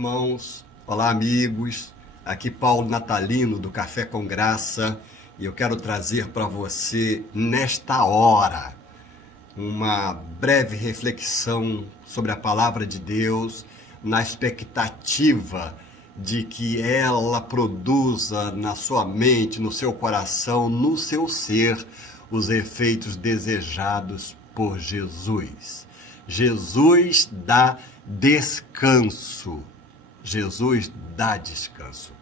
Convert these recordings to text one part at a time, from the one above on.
irmãos. Olá, amigos. Aqui Paulo Natalino, do Café com Graça, e eu quero trazer para você, nesta hora, uma breve reflexão sobre a Palavra de Deus, na expectativa de que ela produza na sua mente, no seu coração, no seu ser, os efeitos desejados por Jesus. Jesus dá descanso. Jesus dá descanso.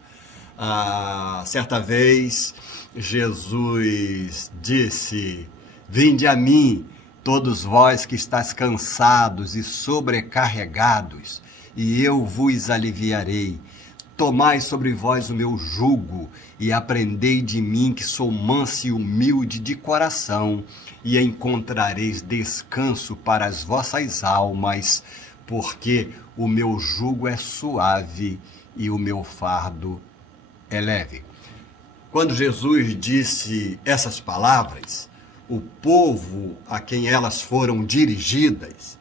Certa vez, Jesus disse: "Vinde a mim, todos vós que estáis cansados e sobrecarregados, e eu vos aliviarei. Tomai sobre vós o meu jugo e aprendei de mim, que sou manso e humilde de coração, e encontrareis descanso para as vossas almas, porque o meu jugo é suave e o meu fardo é leve." Quando Jesus disse essas palavras, o povo a quem elas foram dirigidas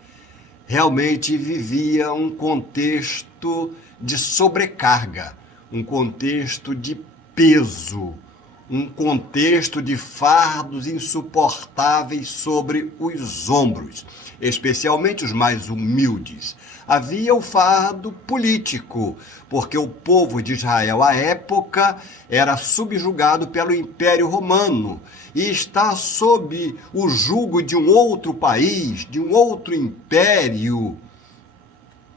realmente vivia um contexto de sobrecarga, um contexto de peso, um contexto de fardos insuportáveis sobre os ombros, especialmente os mais humildes. Havia o fardo político, porque o povo de Israel, à época, era subjugado pelo Império Romano e está sob o jugo de um outro país, de um outro império.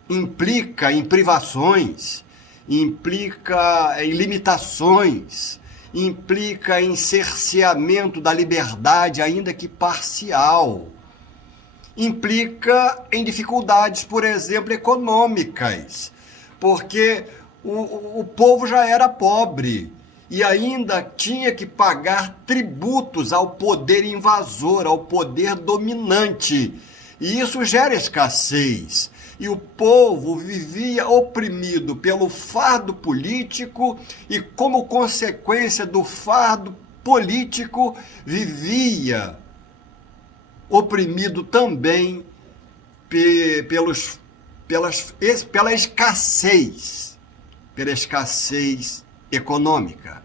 Implica em privações, implica em limitações, implica em cerceamento da liberdade, ainda que parcial. Implica em dificuldades, por exemplo, econômicas, porque o povo já era pobre e ainda tinha que pagar tributos ao poder invasor, ao poder dominante. E isso gera escassez. E o povo vivia oprimido pelo fardo político e, como consequência do fardo político, vivia oprimido também pela escassez econômica.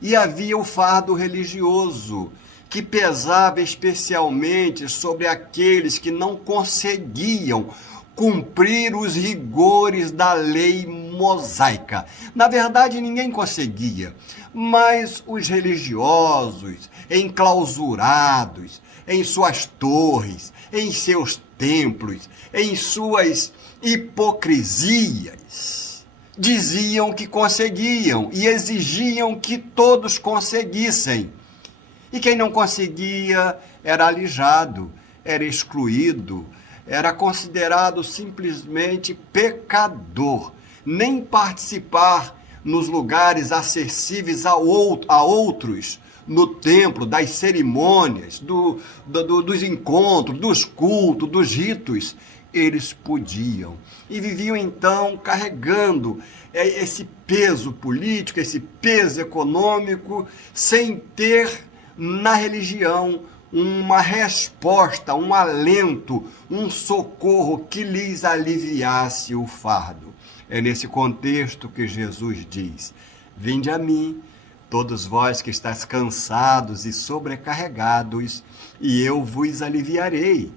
E havia o fardo religioso, que pesava especialmente sobre aqueles que não conseguiam cumprir os rigores da lei mosaica. Na verdade, ninguém conseguia, mas os religiosos, enclausurados em suas torres, em seus templos, em suas hipocrisias, diziam que conseguiam e exigiam que todos conseguissem. E quem não conseguia era alijado, era excluído, era considerado simplesmente pecador. Nem participar nos lugares acessíveis a outros, no templo, das cerimônias, dos encontros, dos cultos, dos ritos, eles podiam. E viviam então carregando esse peso político, esse peso econômico, sem ter na religião uma resposta, um alento, um socorro que lhes aliviasse o fardo. É nesse contexto que Jesus diz: "Vinde a mim, todos vós que estáis cansados e sobrecarregados, e eu vos aliviarei.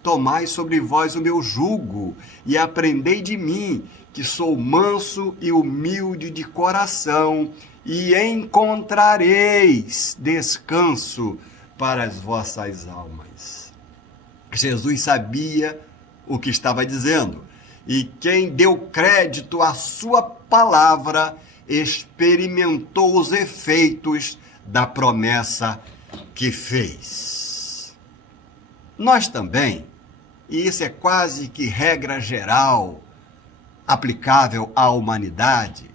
Tomai sobre vós o meu jugo e aprendei de mim, que sou manso e humilde de coração, e encontrareis descanso para as vossas almas." Jesus sabia o que estava dizendo, e quem deu crédito à sua palavra experimentou os efeitos da promessa que fez. Nós também, e isso é quase que regra geral, aplicável à humanidade,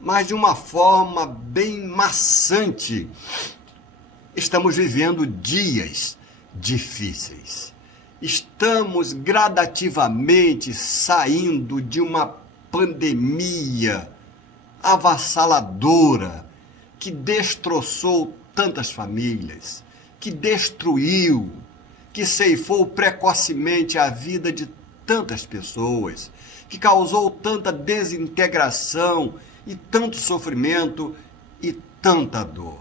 mas de uma forma bem maçante, estamos vivendo dias difíceis. Estamos gradativamente saindo de uma pandemia avassaladora que destroçou tantas famílias, que destruiu, que ceifou precocemente a vida de tantas pessoas, que causou tanta desintegração e tanto sofrimento e tanta dor.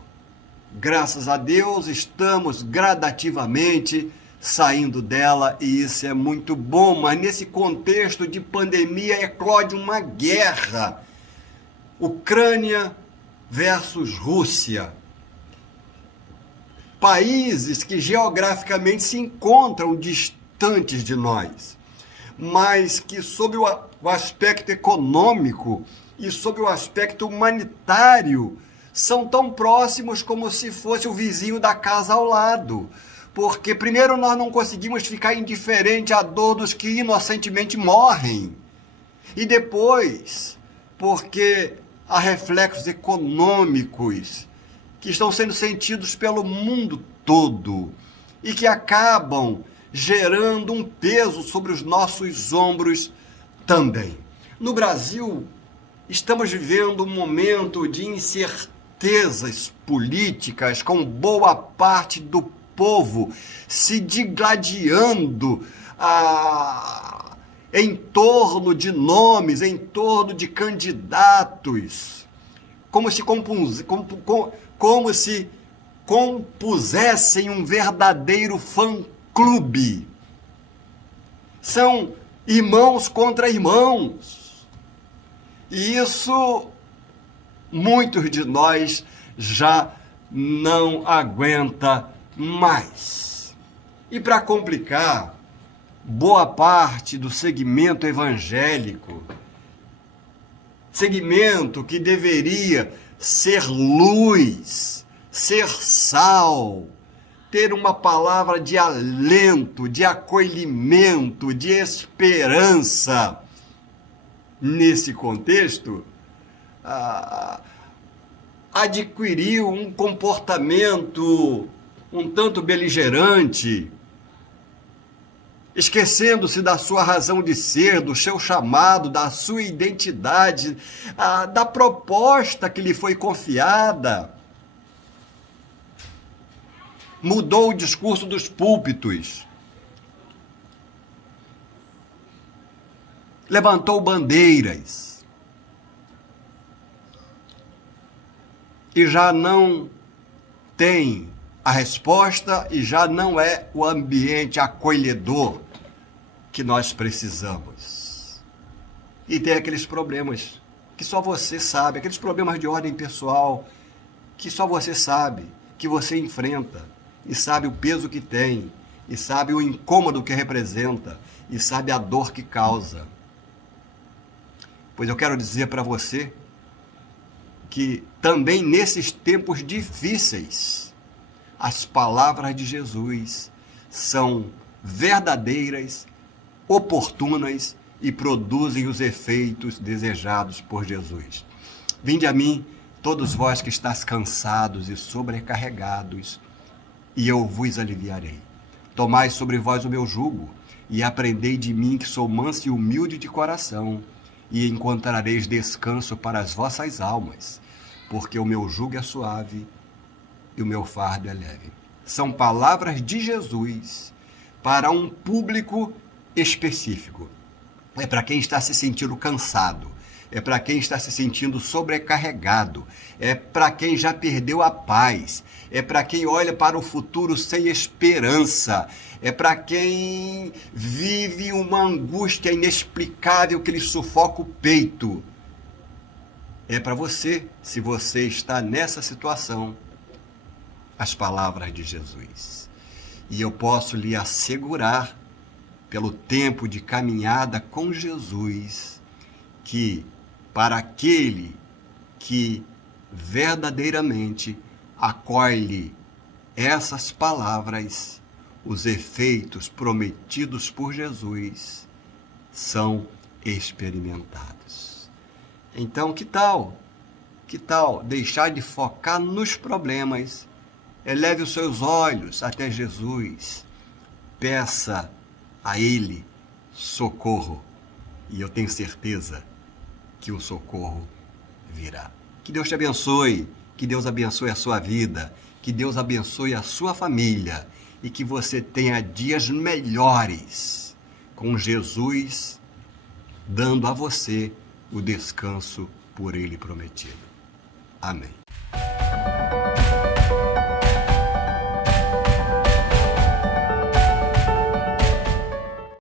Graças a Deus, estamos gradativamente saindo dela e isso é muito bom, mas nesse contexto de pandemia eclode uma guerra. Ucrânia versus Rússia. Países que geograficamente se encontram distantes de nós, mas que sob o aspecto econômico e sob o aspecto humanitário são tão próximos como se fosse o vizinho da casa ao lado. Porque primeiro nós não conseguimos ficar indiferente à dor dos que inocentemente morrem. E depois, porque há reflexos econômicos que estão sendo sentidos pelo mundo todo e que acabam gerando um peso sobre os nossos ombros também. No Brasil, estamos vivendo um momento de incertezas políticas, com boa parte do povo se digladiando em torno de nomes, em torno de candidatos, como se compusessem um verdadeiro fã-clube. São irmãos contra irmãos. E isso muitos de nós já não aguenta mais. E para complicar, boa parte do segmento evangélico, segmento que deveria ser luz, ser sal, ter uma palavra de alento, de acolhimento, de esperança. Nesse contexto, adquiriu um comportamento um tanto beligerante, esquecendo-se da sua razão de ser, do seu chamado, da sua identidade, da proposta que lhe foi confiada. Mudou o discurso dos púlpitos. Levantou bandeiras. E já não tem a resposta e já não é o ambiente acolhedor que nós precisamos. E tem aqueles problemas que só você sabe, aqueles problemas de ordem pessoal que só você sabe, que você enfrenta, e sabe o peso que tem, e sabe o incômodo que representa, e sabe a dor que causa. Pois eu quero dizer para você que também nesses tempos difíceis, as palavras de Jesus são verdadeiras, oportunas e produzem os efeitos desejados por Jesus. Vinde a mim, todos vós que estáis cansados e sobrecarregados, e eu vos aliviarei. Tomai sobre vós o meu jugo, e aprendei de mim, que sou manso e humilde de coração, e encontrareis descanso para as vossas almas, porque o meu jugo é suave e o meu fardo é leve. São palavras de Jesus para um público específico. É para quem está se sentindo cansado, é para quem está se sentindo sobrecarregado, é para quem já perdeu a paz, é para quem olha para o futuro sem esperança, é para quem vive uma angústia inexplicável que lhe sufoca o peito. É para você, se você está nessa situação, as palavras de Jesus. E eu posso lhe assegurar, pelo tempo de caminhada com Jesus, que para aquele que verdadeiramente acolhe essas palavras, os efeitos prometidos por Jesus são experimentados. Então, que tal? Que tal deixar de focar nos problemas? Eleve os seus olhos até Jesus. Peça a Ele socorro. E eu tenho certeza que o socorro virá. Que Deus te abençoe. Que Deus abençoe a sua vida. Que Deus abençoe a sua família. E que você tenha dias melhores com Jesus dando a você o descanso por Ele prometido. Amém.